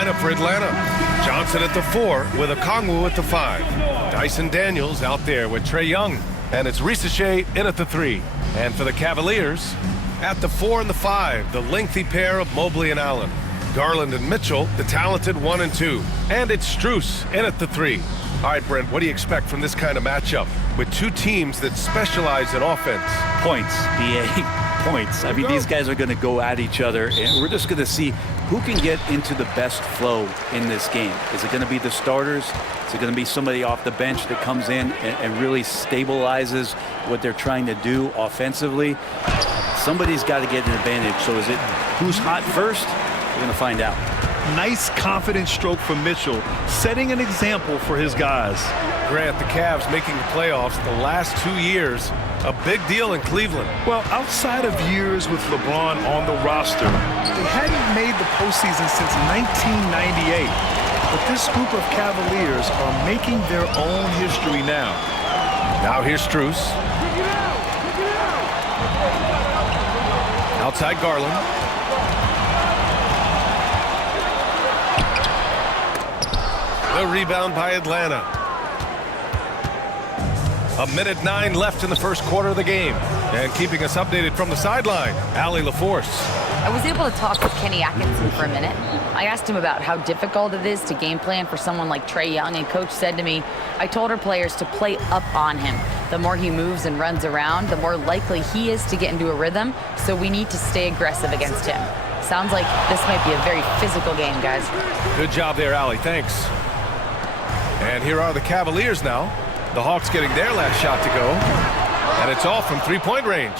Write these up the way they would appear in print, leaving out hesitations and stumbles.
lineup for Atlanta. Johnson at the 4 with Okongwu at the 5. Dyson Daniels out there with Trae Young. And it's Ricochet in at the 3. And for the Cavaliers, at the 4 and the 5, the lengthy pair of Mobley and Allen. Garland and Mitchell, the talented 1 and 2. And it's Strus in at the 3. All right, Brent, what do you expect from this kind of matchup with two teams that specialize in offense? Points, BA. Points. I mean, these guys are going to go at each other, and we're just going to see who can get into the best flow in this game. Is it going to be the starters? Is it going to be somebody off the bench that comes in and really stabilizes what they're trying to do offensively? Somebody's got to get an advantage. So is it who's hot first? We're going to find out. Nice confident stroke from Mitchell, setting an example for his guys. Grant, the Cavs making the playoffs the last 2 years. A big deal in Cleveland. Well, outside of years with LeBron on the roster, they hadn't made the postseason since 1998. But this group of Cavaliers are making their own history now. Now here's Strus. Outside Garland. The rebound by Atlanta. 1:09 left in the first quarter of the game. And keeping us updated from the sideline, Allie LaForce. I was able to talk with Kenny Atkinson for a minute. I asked him about how difficult it is to game plan for someone like Trae Young, and Coach said to me, I told our players to play up on him. The more he moves and runs around, the more likely he is to get into a rhythm, so we need to stay aggressive against him. Sounds like this might be a very physical game, guys. Good job there, Allie. Thanks. And here are the Cavaliers now. The Hawks getting their last shot to go. And it's all from three-point range.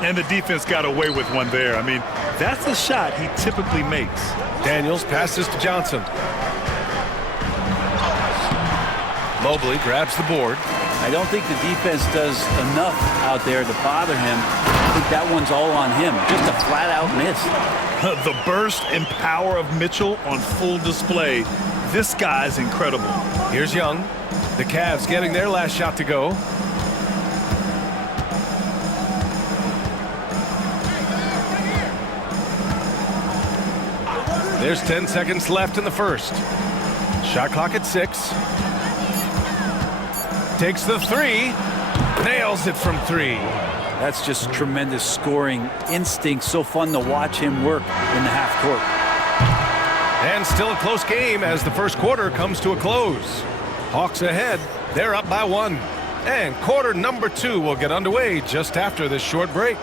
And the defense got away with one there. I mean, that's the shot he typically makes. Daniels passes to Johnson. Mobley grabs the board. I don't think the defense does enough out there to bother him. I think that one's all on him. Just a flat-out miss. The burst and power of Mitchell on full display. This guy's incredible. Here's Young. The Cavs getting their last shot to go. There's 10 seconds left in the first. Shot clock at 6. Takes the 3. Nails it from 3. That's just tremendous scoring instinct. So fun to watch him work in the half court. And still a close game as the first quarter comes to a close. Hawks ahead. They're up by 1. And quarter number 2 will get underway just after this short break.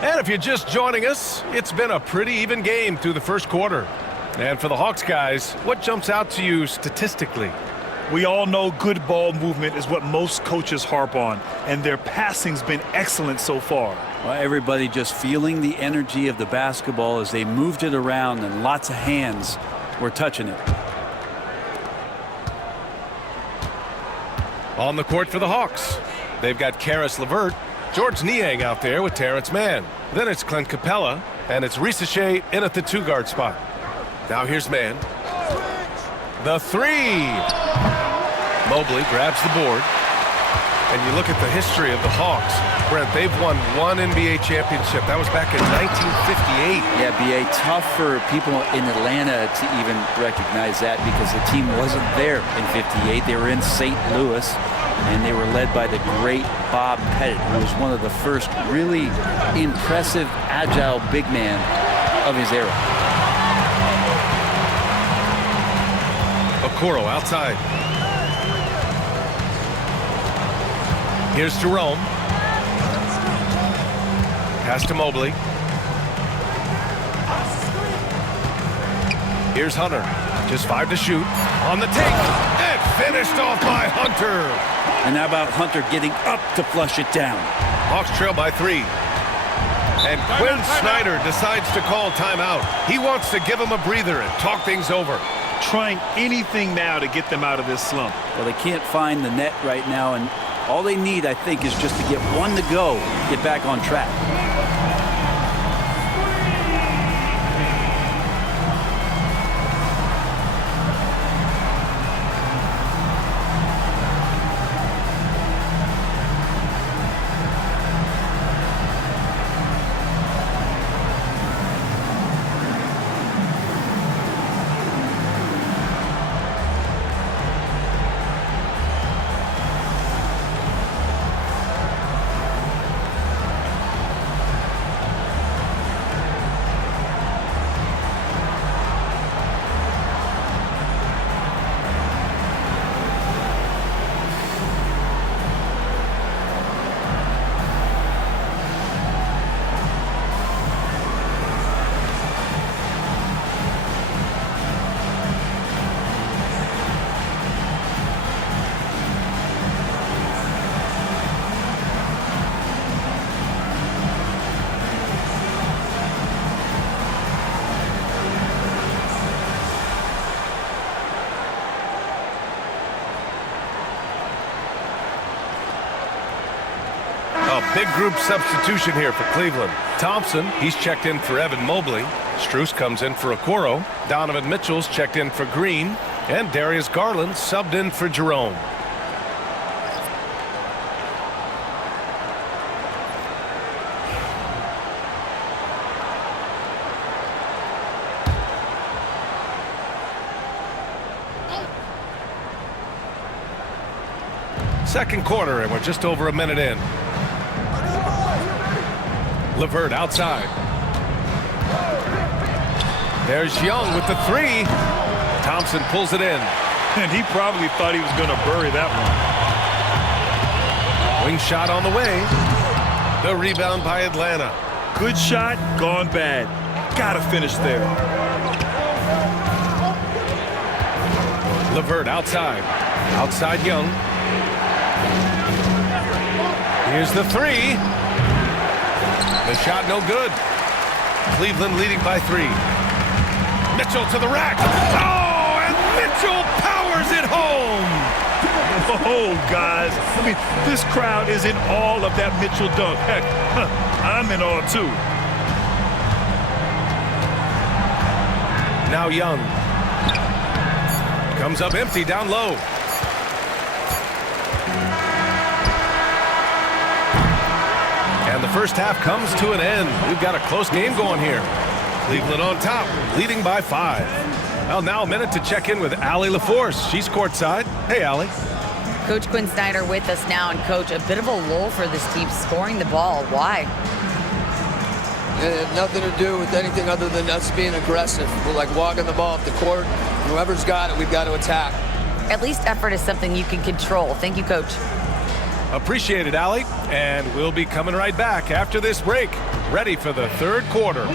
And if you're just joining us, it's been a pretty even game through the first quarter. And for the Hawks guys, what jumps out to you statistically? We all know good ball movement is what most coaches harp on, and their passing's been excellent so far. Well, everybody just feeling the energy of the basketball as they moved it around, and lots of hands were touching it. On the court for the Hawks, they've got Karis LeVert, George Niang out there with Terrence Mann. Then it's Clint Capella, and it's Ricochet in at the 2-guard spot. Now here's Mann. The 3. Mobley grabs the board. And you look at the history of the Hawks. Brent, they've won 1 NBA championship. That was back in 1958. Yeah, BA, tough for people in Atlanta to even recognize that because the team wasn't there in 58. They were in St. Louis, and they were led by the great Bob Pettit, who was one of the first really impressive, agile big man of his era. Okoro outside. Here's Jerome. Pass to Mobley. Here's Hunter. Just 5 to shoot. On the take. And finished off by Hunter. And how about Hunter getting up to flush it down? Hawks trail by 3. And Quinn Snyder decides to call timeout. He wants to give him a breather and talk things over. Trying anything now to get them out of this slump. Well, they can't find the net right now, and all they need, I think, is just to get one to go, get back on track. Big group substitution here for Cleveland. Thompson, he's checked in for Evan Mobley. Strus comes in for Okoro. Donovan Mitchell's checked in for Green. And Darius Garland subbed in for Jerome. Second quarter, and we're just over a minute in. LeVert outside. There's Young with the three. Thompson pulls it in. And he probably thought he was going to bury that one. Wing shot on the way. The rebound by Atlanta. Good shot, gone bad. Gotta finish there. LeVert outside. Outside Young. Here's the three. The shot no good. Cleveland leading by 3. Mitchell to the rack. Oh, and Mitchell powers it home. Oh, guys. I mean, this crowd is in awe of that Mitchell dunk. Heck, I'm in awe, too. Now Young. Comes up empty down low. And the first half comes to an end. We've got a close game going here. Cleveland on top, leading by 5. Well, now a minute to check in with Allie LaForce. She's courtside. Hey, Allie. Coach Quinn Snyder with us now, and Coach, a bit of a lull for this team scoring the ball. Why? It had nothing to do with anything other than us being aggressive. We're like walking the ball up the court. Whoever's got it, we've got to attack. At least effort is something you can control. Thank you, Coach. Appreciate it, Allie. And we'll be coming right back after this break. Ready for the third quarter.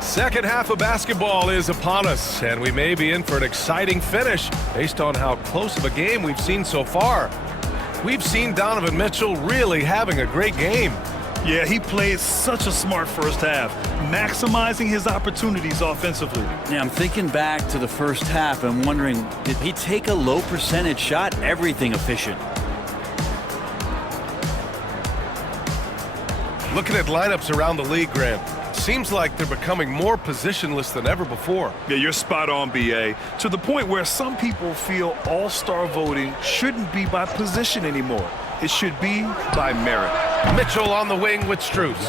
Second half of basketball is upon us, and we may be in for an exciting finish based on how close of a game we've seen so far. We've seen Donovan Mitchell really having a great game. Yeah, he played such a smart first half, maximizing his opportunities offensively. Yeah, I'm thinking back to the first half and wondering, did he take a low percentage shot? Everything efficient. Looking at lineups around the league, Grant, seems like they're becoming more positionless than ever before. Yeah, you're spot on, B.A. To the point where some people feel all-star voting shouldn't be by position anymore. It should be by merit. Mitchell on the wing with Strus.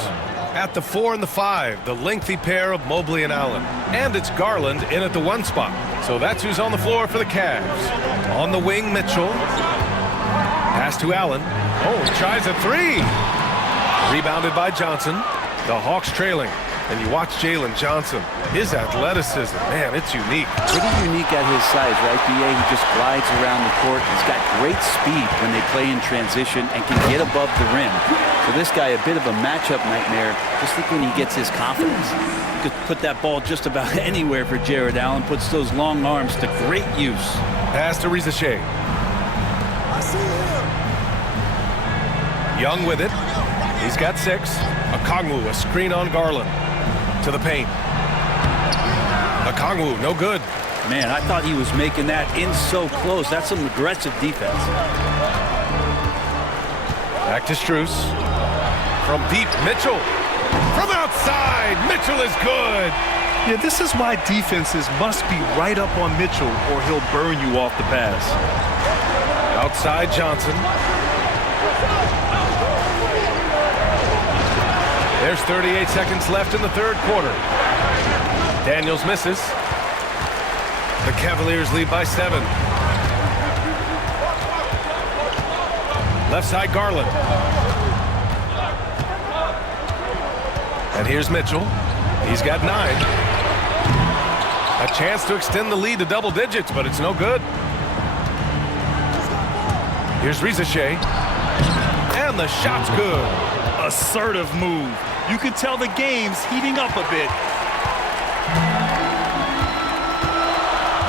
At the 4 and the 5, the lengthy pair of Mobley and Allen. And it's Garland in at the 1 spot. So that's who's on the floor for the Cavs. On the wing, Mitchell. Pass to Allen. Oh, tries a 3. Rebounded by Johnson. The Hawks trailing. And you watch Jalen Johnson. His athleticism, man, it's unique. Pretty unique at his size, right, B.A.? He just glides around the court. He's got great speed when they play in transition and can get above the rim. So this guy, a bit of a matchup nightmare. Just think when he gets his confidence. He could put that ball just about anywhere for Jared Allen. Puts those long arms to great use. Pass to Rizachet. I see him. Young with it. He's got 6. Okongwu, a screen on Garland. To the paint. Okongwu, no good. Man, I thought he was making that in so close. That's some aggressive defense. Back to Strus. From deep, Mitchell. From outside, Mitchell is good. Yeah, this is why defenses must be right up on Mitchell or he'll burn you off the pass. Outside Johnson. There's 38 seconds left in the third quarter. Daniels misses. The Cavaliers lead by 7. Left side Garland. And here's Mitchell. He's got 9. A chance to extend the lead to double digits, but it's no good. Here's Rizachet. And the shot's good. Assertive move. You can tell the game's heating up a bit.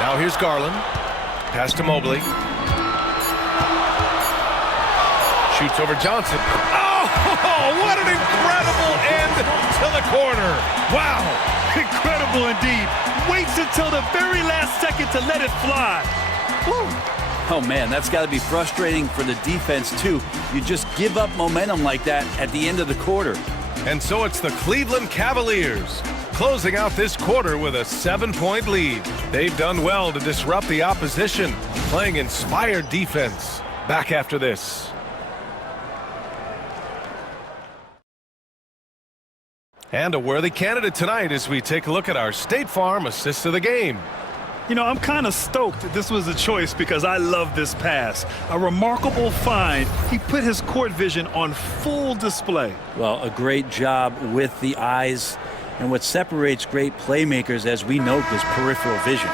Now here's Garland. Pass to Mobley. Shoots over Johnson. Oh, what an incredible end to the quarter. Wow, incredible indeed. Waits until the very last second to let it fly. Woo. Oh, man, that's got to be frustrating for the defense, too. You just give up momentum like that at the end of the quarter. And so it's the Cleveland Cavaliers closing out this quarter with a 7-point lead. They've done well to disrupt the opposition, playing inspired defense. Back after this. And a worthy candidate tonight as we take a look at our State Farm assist of the game. You know, I'm kind of stoked that this was a choice because I love this pass. A remarkable find. He put his court vision on full display. Well, a great job with the eyes. And what separates great playmakers, as we note, is peripheral vision.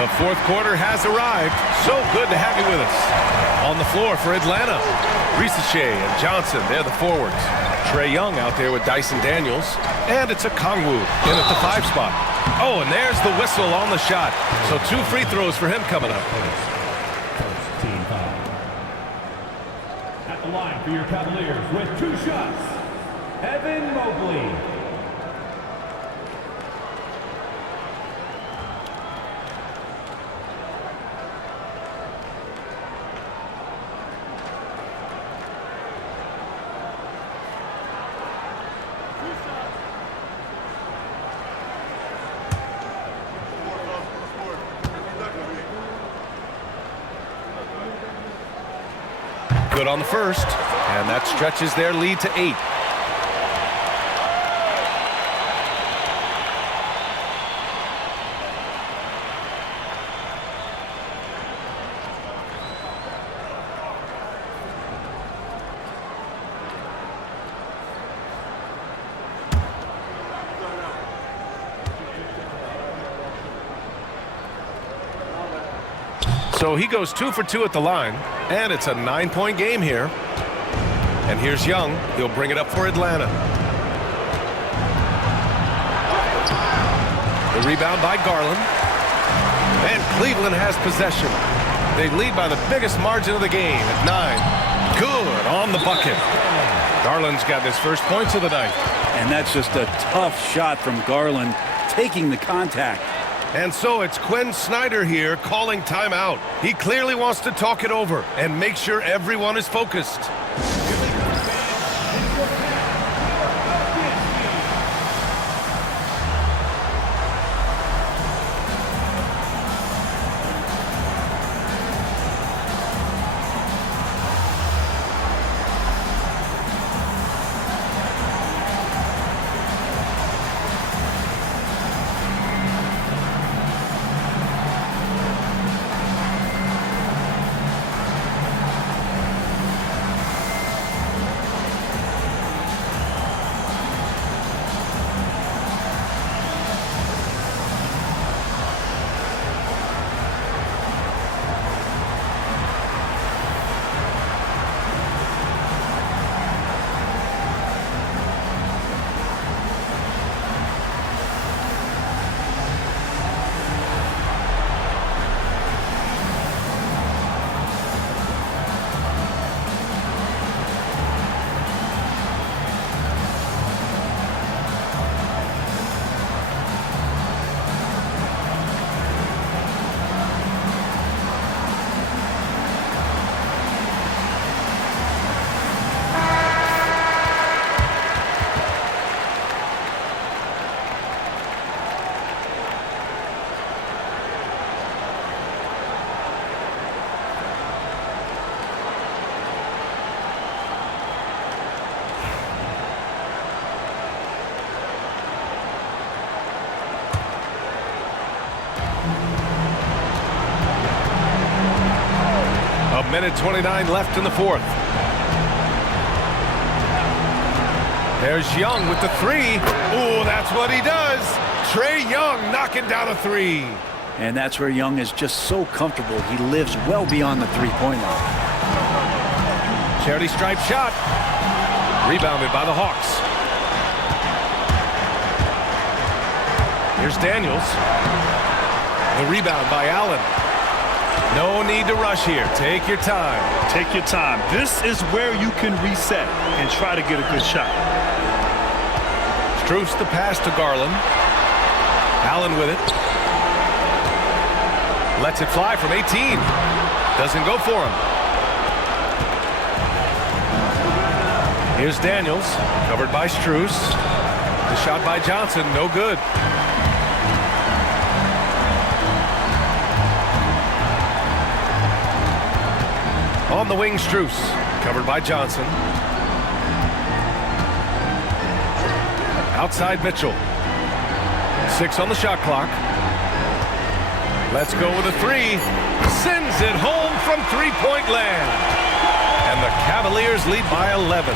The fourth quarter has arrived. So good to have you with us. On the floor for Atlanta, Rizachet and Johnson, they're the forwards. Trae Young out there with Dyson Daniels. And it's a Kongwu in at the 5 spot. Oh, and there's the whistle on the shot. So 2 free throws for him coming up. First team foul. At the line for your Cavaliers with 2 shots, Evan Mobley. Good on the first, and that stretches their lead to 8. So he goes 2 for 2 at the line, and it's a 9-point game here. And here's Young. He'll bring it up for Atlanta. The rebound by Garland. And Cleveland has possession. They lead by the biggest margin of the game at 9. Good on the bucket. Garland's got his first points of the night. And that's just a tough shot from Garland, taking the contact. And so it's Quinn Snyder here calling timeout. He clearly wants to talk it over and make sure everyone is focused. minute 29 left in the fourth. There's Young with the three. Ooh, that's what he does. Trae Young knocking down a three. And that's where Young is just so comfortable. He lives well beyond the three-point line. Charity stripe shot. Rebounded by the Hawks. Here's Daniels. The rebound by Allen. No need to rush here. Take your time. Take your time. This is where you can reset and try to get a good shot. Strus the pass to Garland. Allen with it. Lets it fly from 18. Doesn't go for him. Here's Daniels. Covered by Strus. The shot by Johnson. No good. On the wing, Strus. Covered by Johnson. Outside Mitchell. 6 on the shot clock. Let's go with a three. Sends it home from three-point land. And the Cavaliers lead by 11.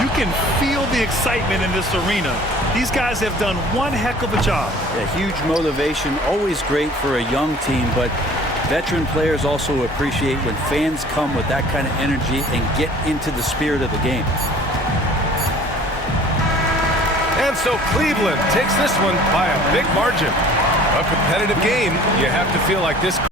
You can feel the excitement in this arena. These guys have done one heck of a job. A huge motivation, always great for a young team, but veteran players also appreciate when fans come with that kind of energy and get into the spirit of the game. And so Cleveland takes this one by a big margin. A competitive game. You have to feel like this